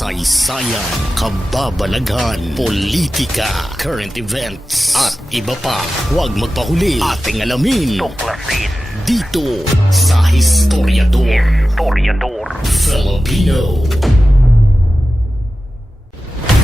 kasaysayan, kababalaghan, politika, current events, at iba pa. Huwag magpahuli ating alamin Tuklasin. dito sa Historiador Historiador. Filipino.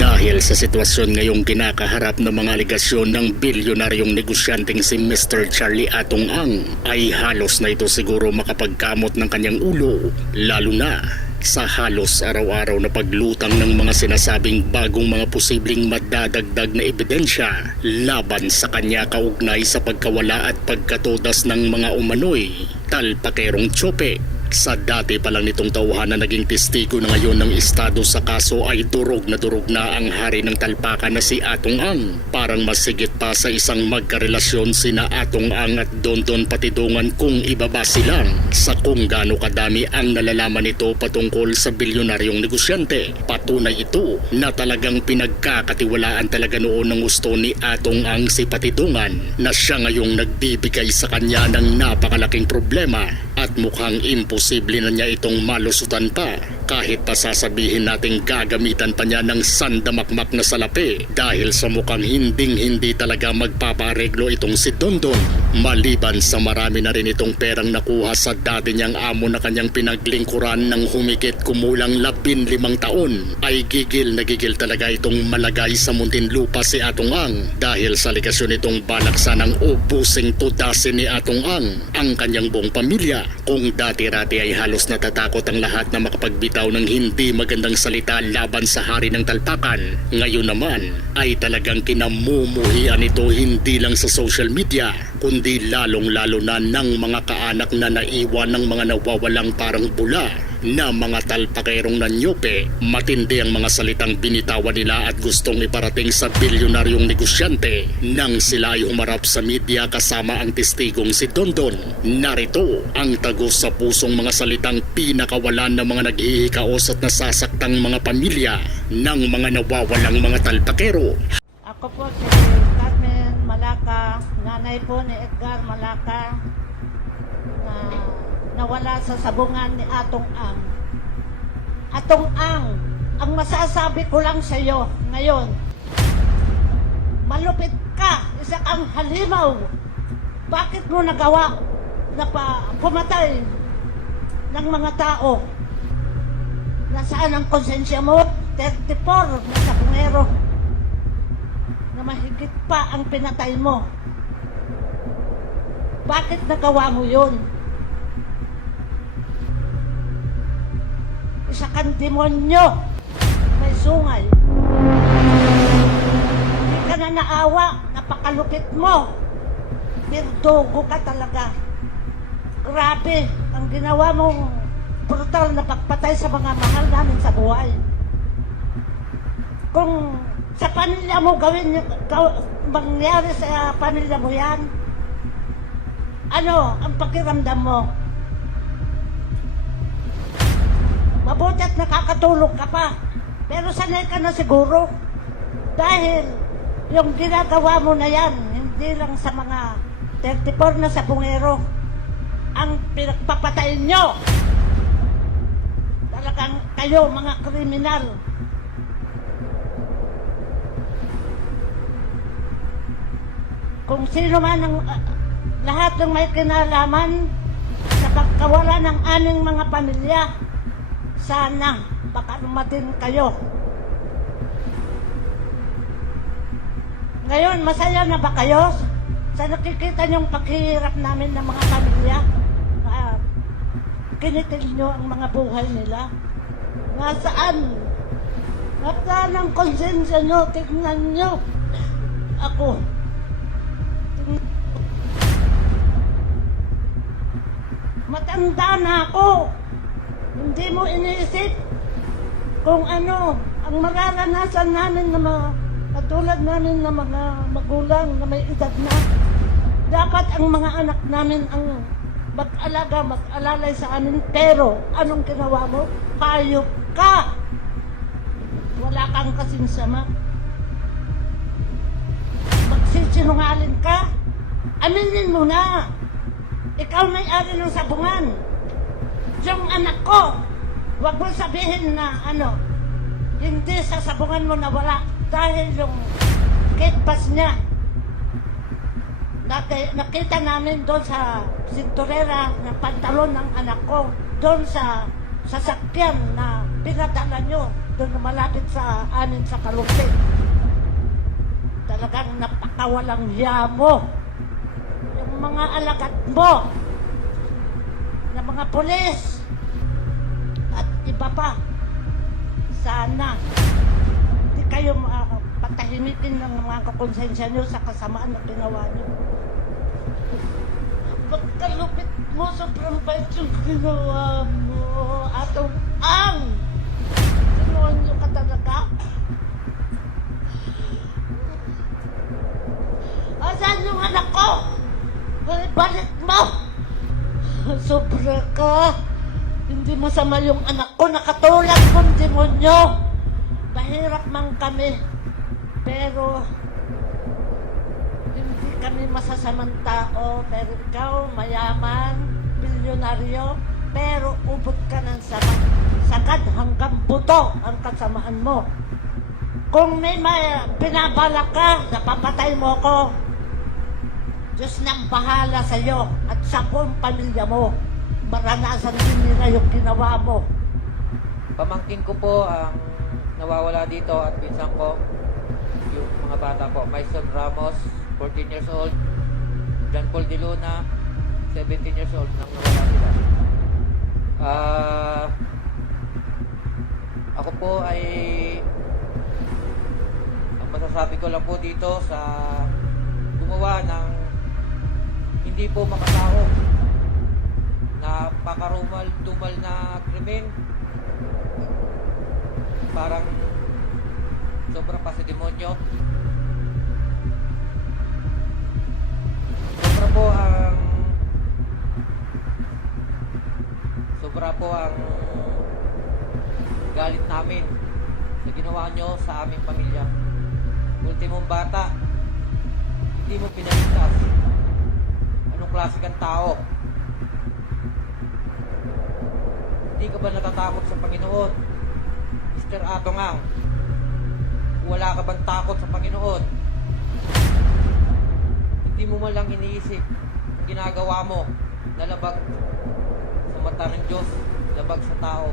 Dahil sa sitwasyon ngayong kinakaharap ng mga aligasyon ng bilyonaryong negosyanteng si Mr. Charlie Atong Ang, ay halos na ito siguro makapagkamot ng kanyang ulo, lalo na sa halos araw-araw na paglutang ng mga sinasabing bagong mga posibleng madadagdag na ebidensya laban sa kanya kaugnay sa pagkawala at pagkatodas ng mga umano'y talpakerong tsope sa dati pa lang nitong tauhan na naging testigo na ngayon ng estado sa kaso ay durog na durog na ang hari ng talpakan na si Atong Ang. Parang masigit pa sa isang magkarelasyon sina Atong Ang at Dondon Patidungan kung ibaba silang sa kung gaano kadami ang nalalaman nito patungkol sa bilyonaryong negosyante. Patunay ito na talagang pinagkakatiwalaan talaga noon ng gusto ni Atong Ang si Patidungan na siya ngayong nagbibigay sa kanya ng napakalaking problema at mukhang imposible na niya itong malusutan pa kahit pa sasabihin nating gagamitan pa niya ng sandamakmak na salapi dahil sa mukhang hinding hindi talaga magpapareglo itong si Dondon. Maliban sa marami na rin itong perang nakuha sa dati niyang amo na kanyang pinaglingkuran ng humigit kumulang labin limang taon ay gigil na gigil talaga itong malagay sa Muntinlupa si Atong Ang dahil sa ligasyon itong balaksan ng ubusing tudasin ni Atong Ang ang kanyang buong pamilya. Kung dati-rati ay halos natatakot ang lahat na makapagbitaw ng hindi magandang salita laban sa hari ng talpakan. Ngayon naman ay talagang kinamumuhian ito hindi lang sa social media kundi lalong-lalo na ng mga kaanak na naiwan ng mga nawawalang parang bula na mga talpakerong nanyope, matindi ang mga salitang binitawan nila at gustong iparating sa bilyonaryong negosyante nang sila ay humarap sa media kasama ang testigong si Dondon. Narito ang tagos sa pusong mga salitang pinakawalan ng mga naghihikaos at nasasaktang mga pamilya ng mga nawawalang mga talpakero. Ako po si Carmen Malaka, nanay po ni Edgar Malaka, na nawala sa sabungan ni Atong Ang. Atong Ang, ang masasabi ko lang sa iyo ngayon, malupit ka, isa kang halimaw. Bakit mo nagawa na pa pumatay ng mga tao? Nasaan ang konsensya mo? 34 na sabungero na mahigit pa ang pinatay mo. Bakit nagawa mo yun? Isa kang demonyo. May sungay. Hindi ka na naawa. Napakalupit mo. Birdogo ka talaga. Grabe ang ginawa mong brutal na pagpatay sa mga mahal namin sa buhay kung sa pamilya mo gawin y- gaw, mangyari sa pamilya mo yan, ano ang pakiramdam mo? Mabuti at nakakatulog ka pa. Pero sanay ka na siguro. Dahil yung ginagawa mo na yan, hindi lang sa mga 34 na sabungero, ang pinagpapatay nyo. Talagang kayo, mga kriminal, kung sino man ang ah, lahat ng may kinalaman sa pagkawala ng aming mga pamilya, sana pakalumatin kayo. Ngayon, masaya na ba kayo sa nakikita niyong paghihirap namin ng mga pamilya? Ah, kinitil niyo ang mga buhay nila. Nasaan? Nasaan ang konsensya niyo? Tignan niyo. Ako, Matanda na ako. Hindi mo iniisip kung ano ang mararanasan namin na mga katulad namin na mga magulang na may edad na. Dapat ang mga anak namin ang mag-alaga, mag-alalay sa amin. Pero, anong ginawa mo? Hayop ka! Wala kang kasing sama. Magsisinungaling ka? Aminin mo na! Ikaw may-ari ng sabungan. Yung anak ko, wag mo sabihin na ano, hindi sasabungan mo na wala dahil yung gate pass niya. Naki- nakita namin doon sa sinturera ng pantalon ng anak ko doon sa sasakyan na pinadala nyo doon na malapit sa anin sa kalupit. Talagang napakawalang hiya mo yung mga alagad mo na mga pulis at iba pa sana hindi kayo uh, patahimikin ng mga kakonsensya nyo sa kasamaan na ginawa nyo. Pagkalupit mo, sobrang bait yung ginawa mo. Atong ang! Sinuon nyo ka talaga? Asan yung anak ko? Balik mo! Sobra ka! Hindi masama yung anak ko, nakatulad mong demonyo! Mahirap man kami, pero hindi kami masasamang tao, pero ikaw mayaman, bilyonaryo, pero ubod ka ng sama. Sagad hanggang buto ang kasamaan mo. Kung may, may binabalak ka, napapatay mo ko. Diyos nang bahala sa iyo at sa buong pamilya mo. Maranasan din nila yung ginawa mo. Pamangkin ko po ang nawawala dito at pinsan ko yung mga bata po. Maison Ramos, 14 years old. John Paul De Luna, 17 years old nang nawala sila. Ah, ako po ay ang masasabi ko lang po dito sa gumawa ng hindi po makatao na pakarumal-tumal na krimen parang sobra pa sa. Sobra po ang sobra po ang galit namin sa ginawa nyo sa aming pamilya. Ultimong bata, hindi mo pinaligtas. Anong klase kang tao? Hindi ka ba natatakot sa Panginoon? Mr. Atongang, wala ka bang takot sa Panginoon? Hindi mo man lang iniisip ang ginagawa mo na labag sa mata ng Diyos, labag sa tao.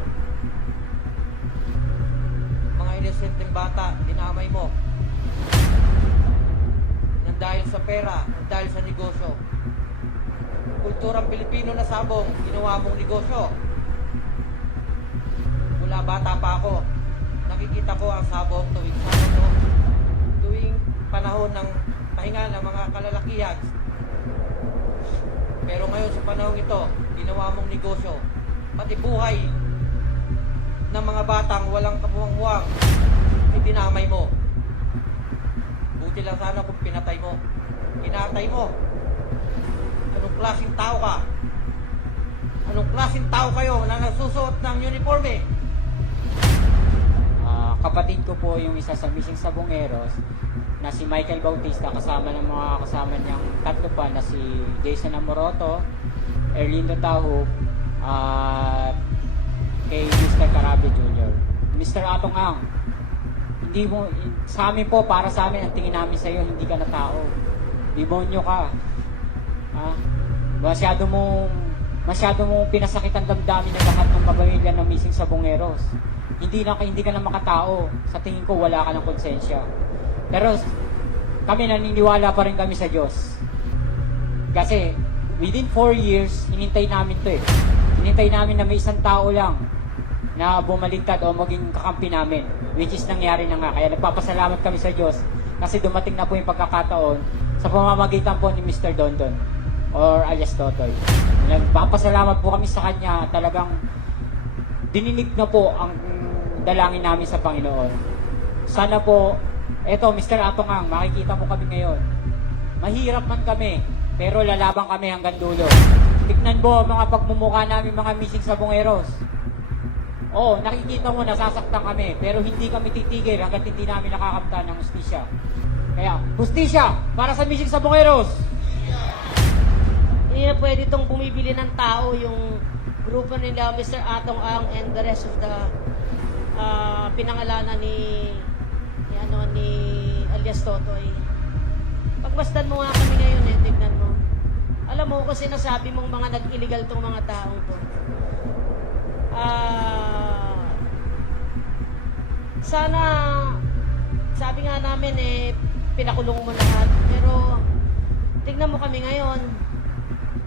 Mga inosenteng bata, dinamay mo. Nang dahil sa pera, nang dahil sa negosyo. Kulturang Pilipino na sabong, ginawa mong negosyo mula bata pa ako, nakikita ko ang sabong tuwing Sabado, tuwing panahon ng pahinga ng mga kalalakihan. Pero ngayon sa panahon ito, ginawa mong negosyo, pati buhay ng mga batang walang kamuwang-muwang, idinamay mo. Buti lang sana kung pinatay mo. Kinatay mo. Anong klaseng tao ka? Anong klaseng tao kayo na nagsusuot ng uniforme? Ah, kapatid ko po yung isa sa missing sabongeros na si Michael Bautista kasama ng mga kasama niyang tatlo pa na si Jason Amoroto, Erlindo Tahu, at kay Mr. Carabe Jr. Mr. Atong Ang, hindi mo, sa amin po, para sa amin, ang tingin namin sa iyo, hindi ka na tao. Demonyo ka. Ha? Masyado mong, masyado mong pinasakit ang damdamin ng lahat ng pamilya ng missing sabongeros hindi na hindi ka na makatao. Sa tingin ko wala ka ng konsensya. Pero kami naniniwala pa rin kami sa Diyos. Kasi within 4 years, hinintay namin to eh. Hinintay namin na may isang tao lang na bumaligtad o maging kakampi namin. Which is nangyari na nga. Kaya nagpapasalamat kami sa Diyos kasi dumating na po yung pagkakataon sa pamamagitan po ni Mr. Dondon or alias Totoy. Nagpapasalamat po kami sa kanya. Talagang dininig na po ang dalangin namin sa Panginoon. Sana po, eto Mr. Atongang, makikita mo kami ngayon. Mahirap man kami, pero lalaban kami hanggang dulo. Tignan mo mga pagmumukha namin mga missing sabongeros. Oo, nakikita mo nasasaktan kami, pero hindi kami titigil hanggat hindi namin nakakamta ng hustisya. Kaya, hustisya para sa missing sabongeros! Hindi na pwede itong bumibili ng tao yung grupo nila, Mr. Atong Ang and the rest of the uh, ang pinangalanan ni, ni ano ni alias Totoy. Pagmasdan mo nga kami ngayon eh, tignan mo. Alam mo kung sinasabi mong mga nag-illegal tong mga taong to. Ah, sana sabi nga namin eh pinakulong mo lahat pero tignan mo kami ngayon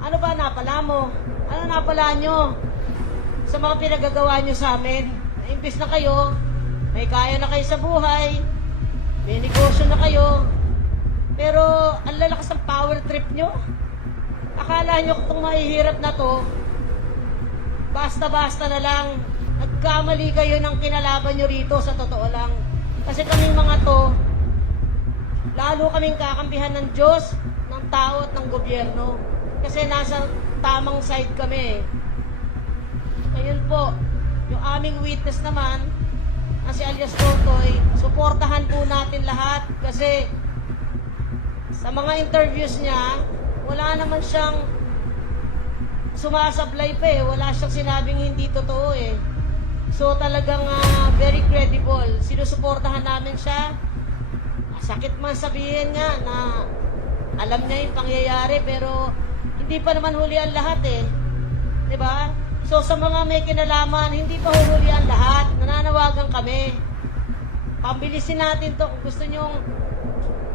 ano ba napala mo? Ano napala nyo? Sa mga pinagagawa nyo sa amin? Imbis na kayo may kaya na kayo sa buhay may negosyo na kayo pero ang lalakas ng power trip nyo. Akala nyo kung mahihirap na to basta-basta na lang. Nagkamali kayo ng kinalaban nyo rito sa totoo lang. Kasi kaming mga to lalo kaming kakampihan ng Diyos, ng tao at ng gobyerno. Kasi nasa tamang side kami. Ngayon po, yung aming witness naman, na si alias Totoy, suportahan po natin lahat kasi sa mga interviews niya, wala naman siyang sumasablay pa eh. Wala siyang sinabing hindi totoo eh. So talagang ah, very credible. Sinusuportahan namin siya. Sakit man sabihin nga na alam niya yung pangyayari pero hindi pa naman huli ang lahat eh. ba? So sa mga may kinalaman, hindi pa huli ang lahat. Nananawagan kami. Pabilisin natin to kung gusto nyong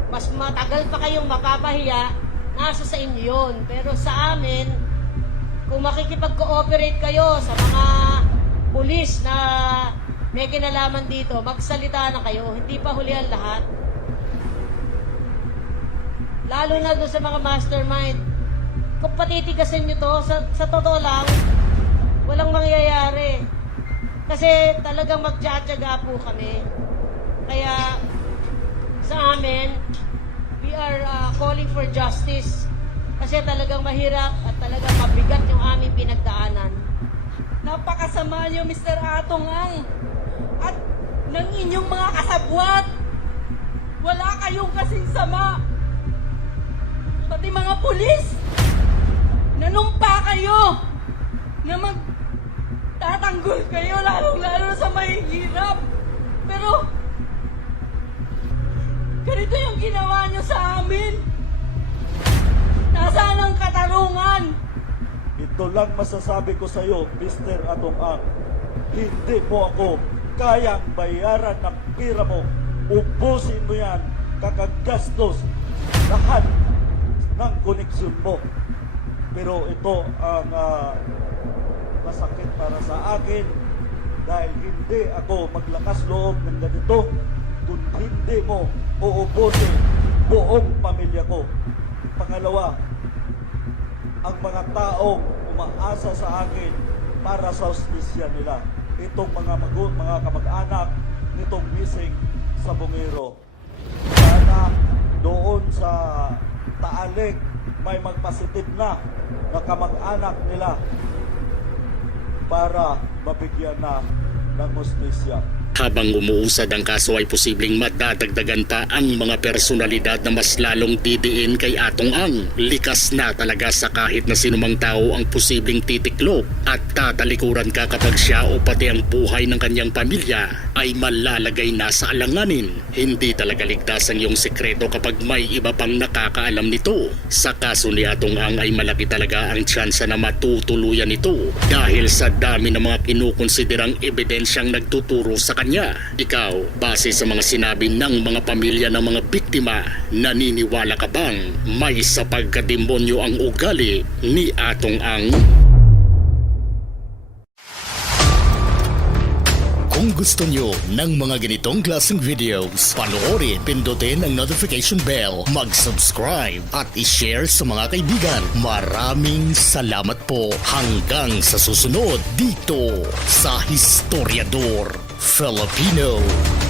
mas matagal pa kayong mapapahiya, nasa sa inyo yun. Pero sa amin, kung makikipag-cooperate kayo sa mga pulis na may kinalaman dito, magsalita na kayo. Hindi pa huli ang lahat. Lalo na doon sa mga mastermind. Kung patitigasin nyo to, sa, sa totoo lang, walang mangyayari. Kasi talagang magtsatsaga po kami. Kaya sa amin, we are uh, calling for justice. Kasi talagang mahirap at talagang mabigat yung aming pinagdaanan. Napakasama niyo, Mr. Atong Ang. At ng inyong mga kasabwat. Wala kayong kasing sama. Pati mga pulis. Nanumpa kayo na mag tatanggol kayo lalong-lalo sa mahihirap. Pero ganito yung ginawa niyo sa amin. Nasaan ang katarungan? Ito lang masasabi ko sa iyo, Mr. Atong. Hindi mo ako kayang bayaran ng pira mo. Ubusin mo yan, kakagastos, lahat ng koneksyon mo. Pero ito ang ah, masakit para sa akin dahil hindi ako maglakas loob ng ganito kung hindi mo uubusin buong pamilya ko. Pangalawa, ang mga taong umaasa sa akin para sa hostisya nila. Itong mga magu, mga kamag-anak nitong missing sa Bungero. Sana doon sa Taalik may magpasitib na na kamag-anak nila para mabigyan na ng hostisya. Habang umuusad ang kaso ay posibleng madadagdagan pa ang mga personalidad na mas lalong didiin kay Atong Ang. Likas na talaga sa kahit na sinumang tao ang posibleng titiklop at tatalikuran ka kapag siya o pati ang buhay ng kanyang pamilya ay malalagay na sa alanganin. Hindi talaga ligtas ang iyong sekreto kapag may iba pang nakakaalam nito. Sa kaso ni Atong Ang ay malaki talaga ang tsansa na matutuluyan ito dahil sa dami ng mga kinukonsiderang ebidensyang nagtuturo sa kanya. Ikaw, base sa mga sinabi ng mga pamilya ng mga biktima, naniniwala ka bang may sa pagkademonyo ang ugali ni Atong Ang? Kung gusto nyo ng mga ganitong klaseng videos, panoorin, pindutin ang notification bell, mag-subscribe at i-share sa mga kaibigan. Maraming salamat po hanggang sa susunod dito sa Historiador Filipino.